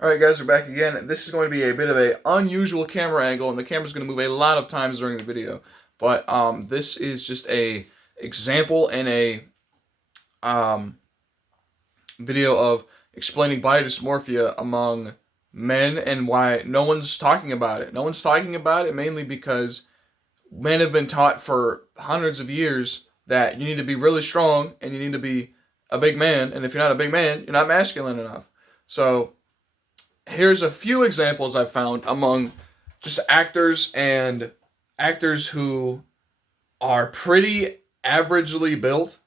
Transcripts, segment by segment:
Alright guys, we're back again. This is going to be a bit of an unusual camera angle, and the camera's going to move a lot of times during the video. But this is just a example and a um, video of explaining body dysmorphia among men and why no one's talking about it. No one's talking about it mainly because men have been taught for hundreds of years that you need to be really strong and you need to be a big man, and if you're not a big man, you're not masculine enough. So here's a few examples I've found among just actors who are pretty averagely built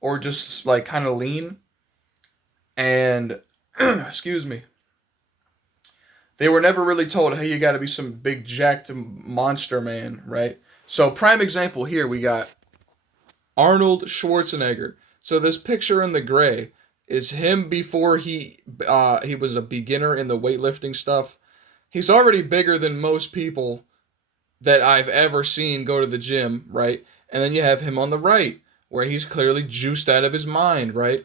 or just like kind of lean and excuse me, they were never really told, hey, you got to be some big jacked monster man, right? So prime example here, we got Arnold Schwarzenegger. So this picture in the gray is him before he was a beginner in the weightlifting stuff. He's already bigger than most people that I've ever seen go to the gym, right? And then you have him on the right, where he's clearly juiced out of his mind, right?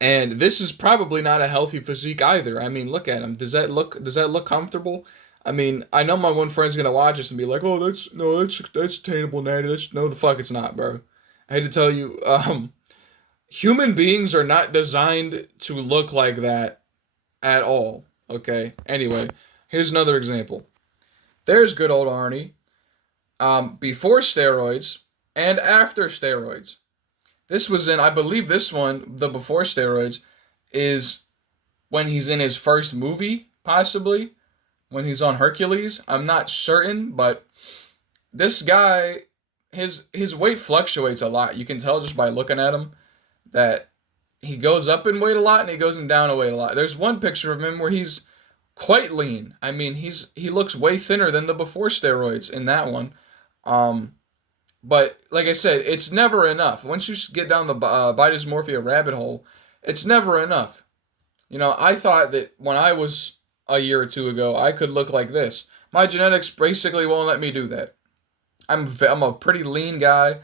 And this is probably not a healthy physique either. I mean, look at him. Does that look comfortable? I mean, I know my one friend's gonna watch this and be like, "Oh, that's attainable, Natty. That's no, the fuck, it's not, bro." I hate to tell you, human beings are not designed to look like that at all. Okay. Anyway, here's another example. There's good old Arnie, before steroids and after steroids. This was in, I believe, this one, the before steroids, is when he's in his first movie, possibly when he's on Hercules. I'm not certain, but this guy, his weight fluctuates a lot. You can tell just by looking at him that he goes up in weight a lot and he goes down in weight a lot. There's one picture of him where he's quite lean. I mean, he looks way thinner than the before steroids in that one. Um, but like I said, it's never enough. Once you get down the body dysmorphia rabbit hole, it's never enough. You know, I thought that when I was a year or two ago, I could look like this. My genetics basically won't let me do that. I'm a pretty lean guy.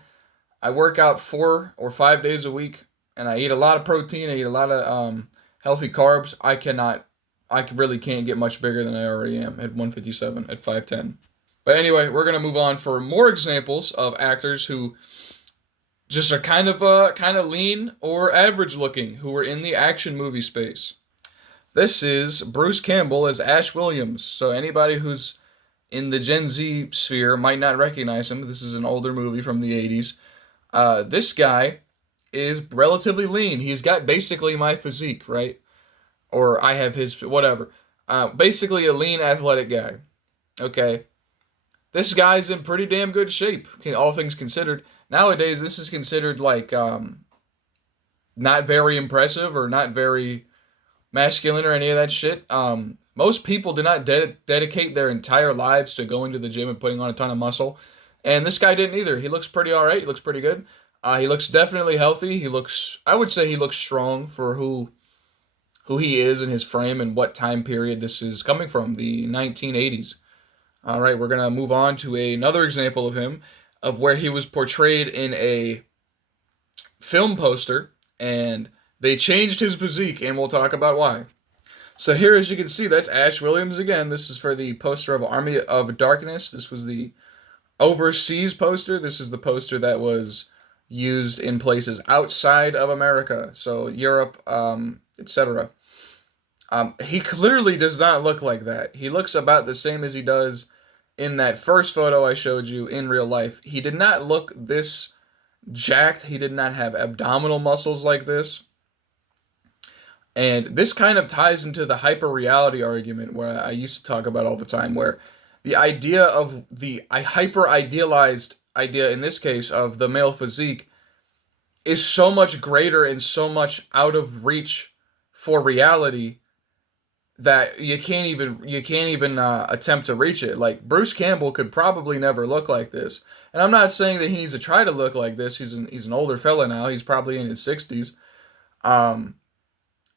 I work out 4 or 5 days a week, and I eat a lot of protein. I eat a lot of healthy carbs. I really can't get much bigger than I already am at 157 at 5'10". But anyway, we're gonna move on for more examples of actors who just are kind of lean or average looking who are in the action movie space. This is Bruce Campbell as Ash Williams. So anybody who's in the Gen Z sphere might not recognize him. This is an older movie from the 80s. This guy is relatively lean. He's got basically my physique, right? Or I have his, whatever. Basically a lean athletic guy. Okay. This guy's in pretty damn good shape, all things considered. Nowadays, this is considered like not very impressive or not very masculine or any of that shit. Most people do not dedicate their entire lives to going to the gym and putting on a ton of muscle, and this guy didn't either. He looks pretty all right. He looks pretty good. He looks definitely healthy. I would say he looks strong for who he is in his frame and what time period this is coming from, the 1980s. All right, we're gonna move on to another example of him, of where he was portrayed in a film poster, and they changed his physique, and we'll talk about why. So here, as you can see, that's Ash Williams again. This is for the poster of Army of Darkness. This was the overseas poster. This is the poster that was used in places outside of America, so Europe, etc. He clearly does not look like that. He looks about the same as he does in that first photo I showed you in real life. He did not look this jacked. He did not have abdominal muscles like this. And this kind of ties into the hyper reality argument where I used to talk about all the time, where the idea of the hyper idealized idea, in this case, of the male physique is so much greater and so much out of reach for reality that you can't even attempt to reach it. Like Bruce Campbell could probably never look like this, and I'm not saying that he needs to try to look like this. He's an older fella now. He's probably in his 60s. Um,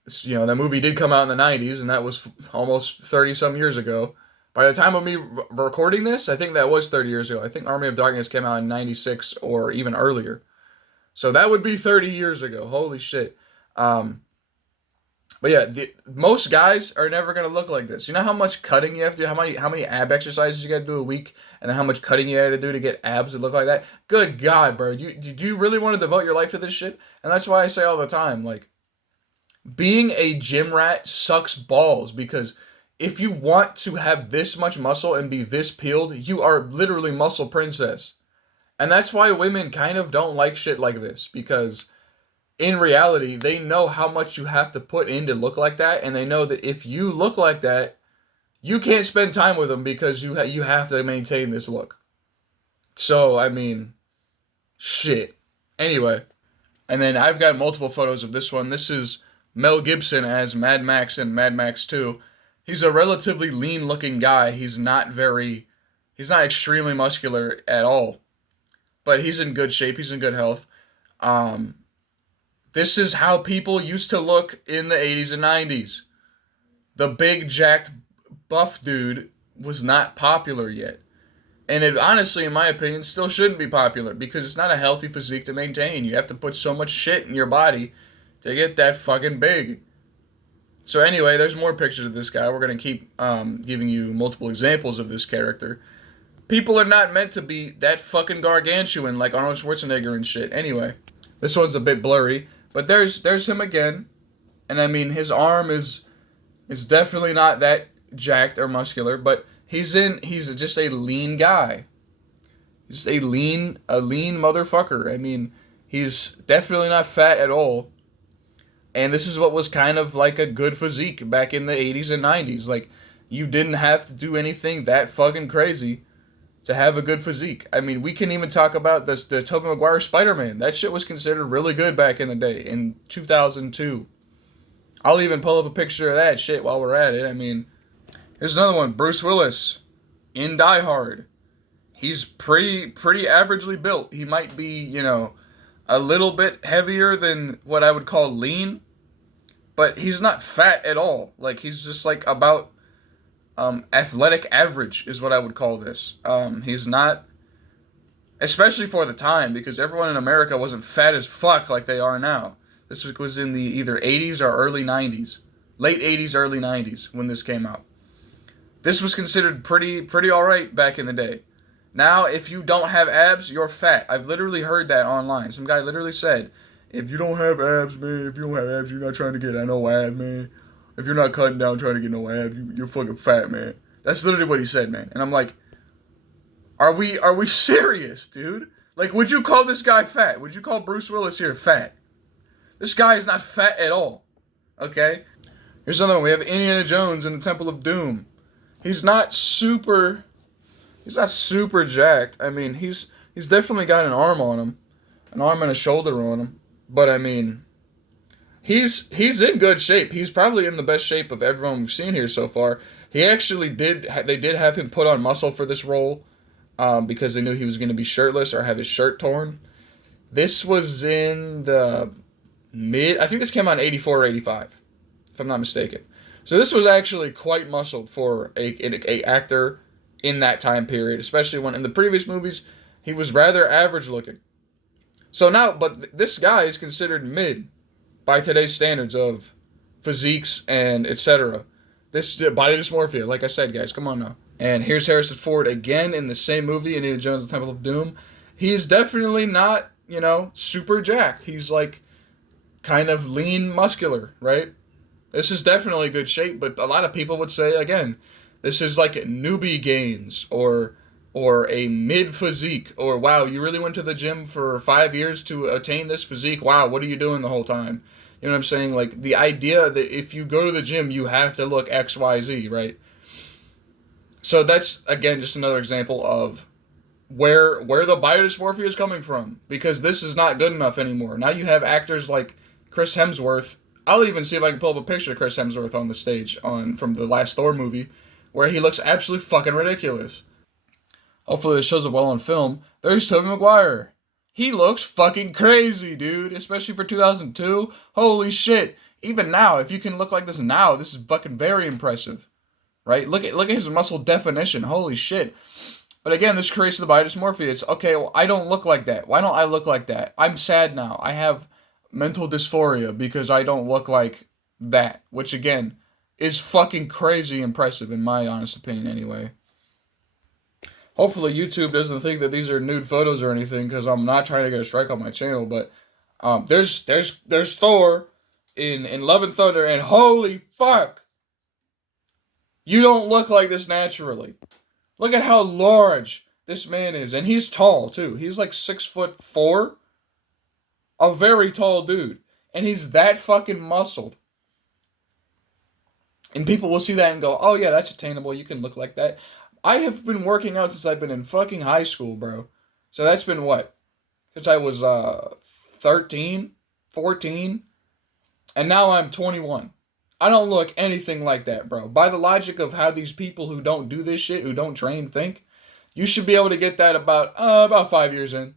that movie did come out in the 90s, and that was almost 30 some years ago. By the time of me recording this, I think that was 30 years ago. I think Army of Darkness came out in 96 or even earlier. So that would be 30 years ago. Holy shit. But yeah, most guys are never gonna look like this. You know how much cutting you have to do, how many ab exercises you got to do a week, and then how much cutting you had to do to get abs that look like that. Good God, bro, did you really want to devote your life to this shit? And that's why I say all the time, like, being a gym rat sucks balls, because if you want to have this much muscle and be this peeled, you are literally muscle princess. And that's why women kind of don't like shit like this, because in reality, they know how much you have to put in to look like that, and they know that if you look like that, you can't spend time with them because you have to maintain this look. So, I mean, shit. Anyway, and then I've got multiple photos of this one. This is Mel Gibson as Mad Max in Mad Max 2. He's a relatively lean-looking guy. He's not extremely muscular at all, but he's in good shape. He's in good health. Um, this is how people used to look in the 80s and 90s. The big, jacked, buff dude was not popular yet. And it honestly, in my opinion, still shouldn't be popular, because it's not a healthy physique to maintain. You have to put so much shit in your body to get that fucking big. So anyway, there's more pictures of this guy. We're going to keep giving you multiple examples of this character. People are not meant to be that fucking gargantuan like Arnold Schwarzenegger and shit. Anyway, this one's a bit blurry, but there's him again. And I mean, his arm is definitely not that jacked or muscular, but he's just a lean guy. He's just a lean motherfucker. I mean, he's definitely not fat at all. And this is what was kind of like a good physique back in the 80s and 90s. Like, you didn't have to do anything that fucking crazy to have a good physique. I mean, we can even talk about the Tobey Maguire Spider-Man. That shit was considered really good back in the day, in 2002. I'll even pull up a picture of that shit while we're at it. I mean, here's another one. Bruce Willis in Die Hard. He's pretty averagely built. He might be, a little bit heavier than what I would call lean, but he's not fat at all. Like, he's just like about athletic average is what I would call this. He's not, especially for the time, because everyone in America wasn't fat as fuck like they are now. This was in the either 80s or early 90s. Late 80s, early 90s when this came out. This was considered pretty alright back in the day. Now, if you don't have abs, you're fat. I've literally heard that online. Some guy literally said, if you don't have abs, man, if you don't have abs, you're not trying to get no ab, man. If you're not cutting down trying to get no ab, you're fucking fat, man. That's literally what he said, man. And I'm like, are we serious, dude? Like, would you call this guy fat? Would you call Bruce Willis here fat? This guy is not fat at all. Okay? Here's another one. We have Indiana Jones in the Temple of Doom. He's not super jacked. I mean, he's definitely got an arm on him. An arm and a shoulder on him. But I mean, he's in good shape. He's probably in the best shape of everyone we've seen here so far. He actually they did have him put on muscle for this role, because they knew he was going to be shirtless or have his shirt torn. This was in the I think this came out in 84 or 85, if I'm not mistaken. So this was actually quite muscled for a actor in that time period, especially when in the previous movies he was rather average looking. So now, but this guy is considered mid by today's standards of physiques and etc. This body dysmorphia, like I said, guys, come on now. And here's Harrison Ford again in the same movie, Indiana Jones: The Temple of Doom. He is definitely not, super jacked. He's like kind of lean, muscular, right? This is definitely good shape, but a lot of people would say, again, this is like newbie gains or a mid physique, or wow, you really went to the gym for 5 years to attain this physique. Wow, what are you doing the whole time? You know what I'm saying? Like, the idea that if you go to the gym, you have to look XYZ, right? So that's, again, just another example of where the body dysmorphia is coming from, because this is not good enough anymore. Now you have actors like Chris Hemsworth. I'll even see if I can pull up a picture of Chris Hemsworth on the stage from the last Thor movie, where he looks absolutely fucking ridiculous. Hopefully this shows up well on film. There's Tobey Maguire. He looks fucking crazy, dude. Especially for 2002. Holy shit. Even now, if you can look like this now, this is fucking very impressive. Right? Look at his muscle definition. Holy shit. But again, this creates the body dysmorphia. It's, okay, well, I don't look like that. Why don't I look like that? I'm sad now. I have mental dysphoria because I don't look like that, which again is fucking crazy impressive in my honest opinion anyway. Hopefully YouTube doesn't think that these are nude photos or anything, because I'm not trying to get a strike on my channel. But there's Thor in Love and Thunder, and holy fuck, you don't look like this naturally. Look at how large this man is, and he's tall too. He's like 6'4", a very tall dude, and he's that fucking muscled. And people will see that and go, "Oh yeah, that's attainable. You can look like that." I have been working out since I've been in fucking high school, bro. So that's been what? Since I was 13, 14, and now I'm 21. I don't look anything like that, bro. By the logic of how these people who don't do this shit, who don't train, think, you should be able to get that about 5 years in.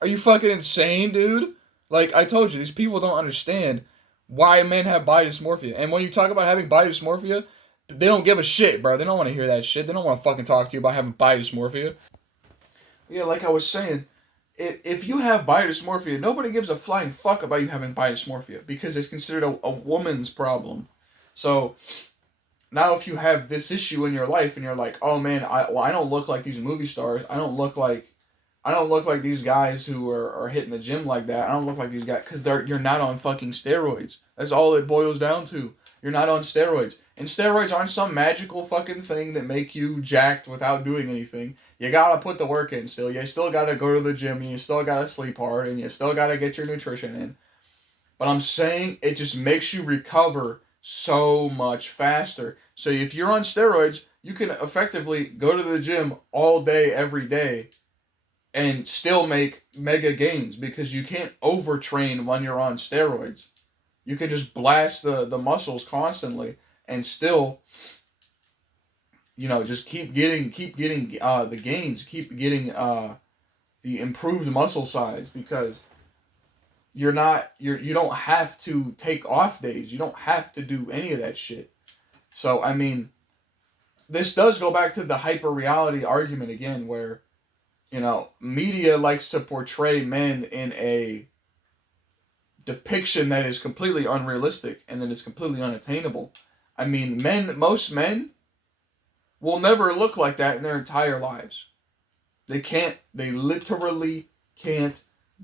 Are you fucking insane, dude? Like I told you, these people don't understand why men have body dysmorphia. And when you talk about having body dysmorphia, they don't give a shit, bro. They don't want to hear that shit. They don't want to fucking talk to you about having body dysmorphia. Yeah, like I was saying, if you have body dysmorphia, nobody gives a flying fuck about you having body dysmorphia because it's considered a woman's problem. So now if you have this issue in your life and you're like, oh man, I don't look like these movie stars. I don't look like these guys who are hitting the gym like that. I don't look like these guys because you're not on fucking steroids. That's all it boils down to. You're not on steroids. And steroids aren't some magical fucking thing that make you jacked without doing anything. You gotta put the work in still. You still gotta go to the gym. You still gotta sleep hard. And you still gotta get your nutrition in. But I'm saying it just makes you recover so much faster. So if you're on steroids, you can effectively go to the gym all day, every day, and still make mega gains because you can't overtrain when you're on steroids. You can just blast the muscles constantly and still, just keep getting the gains, keep getting the improved muscle size because you don't have to take off days. You don't have to do any of that shit. So I mean, this does go back to the hyper reality argument again, where media likes to portray men in a depiction that is completely unrealistic and that is completely unattainable. I mean, most men will never look like that in their entire lives. They literally can't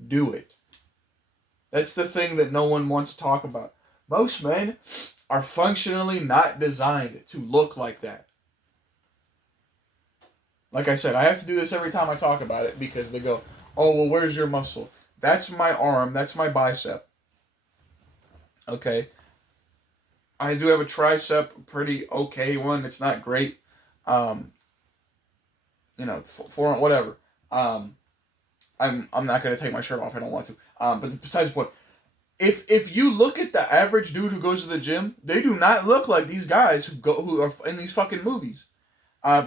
do it. That's the thing that no one wants to talk about. Most men are functionally not designed to look like that. Like I said, I have to do this every time I talk about it because they go, oh, well, where's your muscle? That's my arm. That's my bicep. Okay. I do have a tricep, pretty okay one. It's not great. For whatever. I'm not going to take my shirt off. I don't want to. But besides the point, if you look at the average dude who goes to the gym, they do not look like these guys who are in these fucking movies.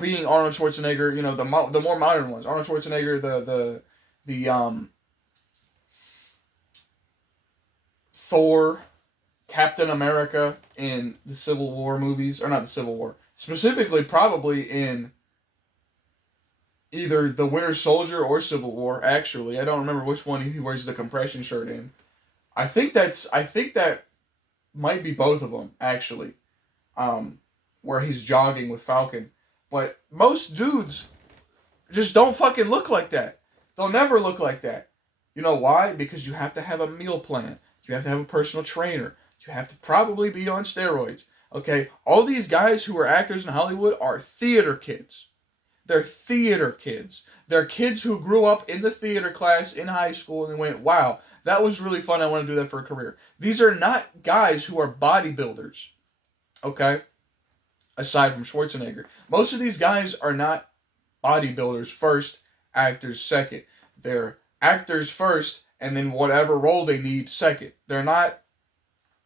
Being Arnold Schwarzenegger, the more modern ones. Arnold Schwarzenegger, the Thor, Captain America in the Civil War movies, or not the Civil War, specifically probably in either the Winter Soldier or Civil War. Actually, I don't remember which one he wears the compression shirt in. I think that might be both of them actually, where he's jogging with Falcon. But most dudes just don't fucking look like that. They'll never look like that. You know why? Because you have to have a meal plan. You have to have a personal trainer. You have to probably be on steroids. Okay? All these guys who are actors in Hollywood are theater kids. They're theater kids. They're kids who grew up in the theater class in high school and went, wow, that was really fun. I want to do that for a career. These are not guys who are bodybuilders. Okay? Aside from Schwarzenegger. Most of these guys are not bodybuilders first, actors second. They're actors first, and then whatever role they need second. They're not,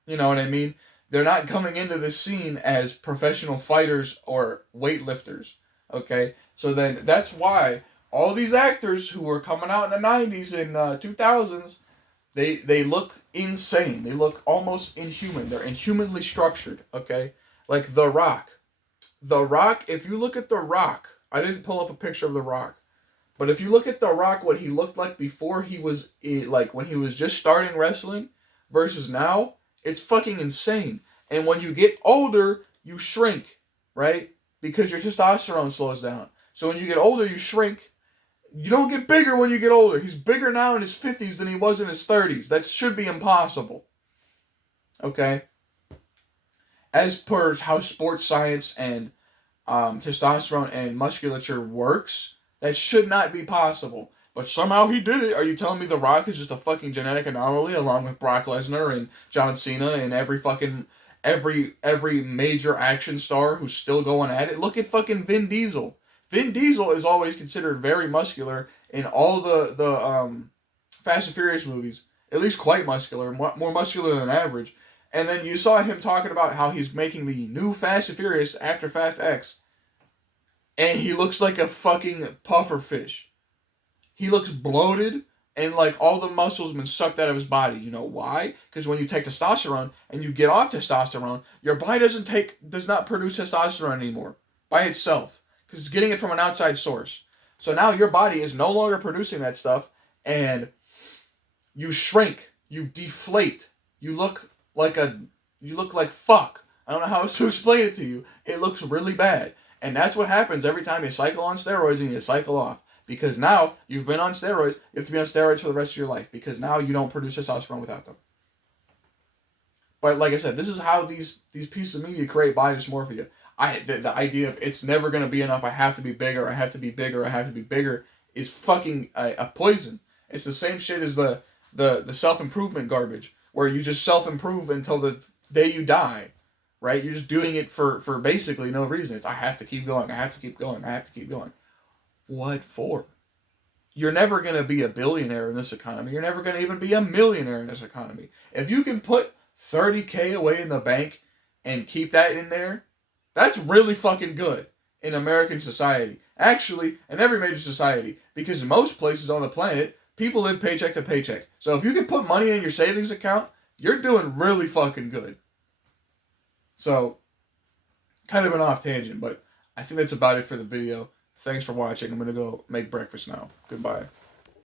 you know what I mean? They're not coming into the scene as professional fighters or weightlifters. Okay? So then that's why all these actors who were coming out in the 90s and 2000s, they look insane. They look almost inhuman. They're inhumanly structured. Okay? Like The Rock. The Rock, if you look at The Rock, I didn't pull up a picture of The Rock, but if you look at The Rock, what he looked like before he was, like when he was just starting wrestling versus now, It's fucking insane. And when you get older, you shrink, right? Because your testosterone slows down. So when you get older, you shrink. You don't get bigger when you get older. He's bigger now in his 50s than he was in his 30s. That should be impossible. Okay? As per how sports science and testosterone and musculature works, that should not be possible. But somehow he did it. Are you telling me The Rock is just a fucking genetic anomaly along with Brock Lesnar and John Cena and every major action star who's still going at it? Look at fucking Vin Diesel. Vin Diesel is always considered very muscular in all the Fast and Furious movies. At least quite muscular, more muscular than average. And then you saw him talking about how he's making the new Fast and Furious after Fast X, and he looks like a fucking puffer fish. He looks bloated, and like all the muscles been sucked out of his body. You know why? Because when you take testosterone and you get off testosterone, your body does not produce testosterone anymore by itself, because it's getting it from an outside source. So now your body is no longer producing that stuff, and you shrink, you deflate, you look like fuck. I don't know how else to explain it to you. It looks really bad. And that's what happens every time you cycle on steroids and you cycle off. Because now you've been on steroids, you have to be on steroids for the rest of your life. Because now you don't produce testosterone without them. But like I said, this is how these pieces of media create body dysmorphia. The idea of it's never going to be enough, I have to be bigger, I have to be bigger, I have to be bigger, is fucking a poison. It's the same shit as the self-improvement garbage, where you just self-improve until the day you die, right? You're just doing it for basically no reason. It's, I have to keep going, I have to keep going, I have to keep going. What for? You're never going to be a billionaire in this economy. You're never going to even be a millionaire in this economy. If you can put $30K away in the bank and keep that in there, that's really fucking good in American society. Actually, in every major society. Because in most places on the planet, people live paycheck to paycheck. So if you can put money in your savings account, you're doing really fucking good. So, kind of an off tangent, but I think that's about it for the video. Thanks for watching. I'm going to go make breakfast now. Goodbye.